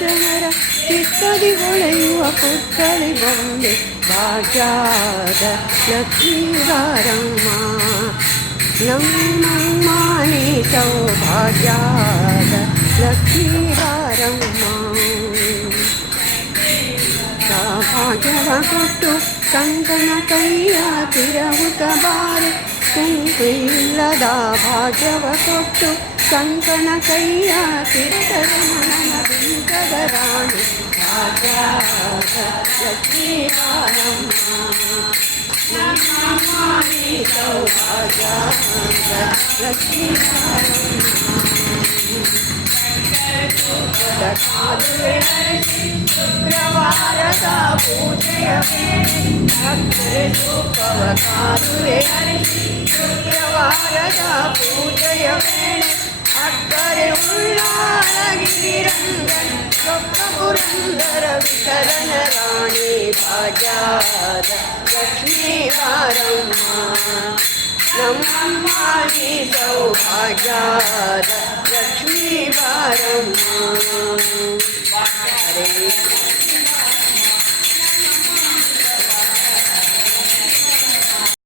ಜನರ ಚಿತ್ತದಿ ಹೊಳೆಯುವ ಪುತ್ಥಳಿ ಬೊಂಬೆ ಭಾಗ್ಯದ ಲಕ್ಷ್ಮೀವಾರಮ್ಮ ನಮ್ಮಮ್ಮನೆ ಸೌಭಾಗ್ಯದ ಲಕ್ಷ್ಮೀವಾರಮ್ಮ ಭಾಗ್ಯವ ಕೊಟ್ಟು ಕಂಕಣ ಕೈಯ ತಿರಹುತ ಬಾರೆ ಕುಂಕುಯಿಲ್ಲದ ಭಾಗ್ಯವ ಕೊಟ್ಟು ಕಂಕಣ ಕೈಯ ತಿರಗದ ಮನನ ಬಿಂಕದ ರಾಣಿ ಭಾಗ್ಯದ ಲಕ್ಷ್ಮೀ ಬಾರಮ್ಮ ನಮ್ಮಮ್ಮನಿ ಸೌಭಾಗ್ಯದ ಲಕ್ಷ್ಮೀ ಶುಕ್ರವಾರದ ಪೂಜೆಯ ಭಕ್ತರೆ ಸುಖವ ಕಾದುವೆ ಶುಕ್ರವಾರದ ಪೂಜೆಯ ವೇಳೆ ಅಕ್ಕರೆ ಉಳ್ಳಾಳಗಿರಿರಂಗನ್ ಚೊಕ್ಕ ಪುರಂದರ ವಿಠಲನ ರಾಣಿ ಭಾಗ್ಯದ ಲಕ್ಷ್ಮೀ ಬಾರಮ್ಮ ನಮ್ಮಮ್ಮ ನೀ ಸೌಭಾಗ್ಯದ ಲಕ್ಷ್ಮೀ ಬಾರಮ್ಮ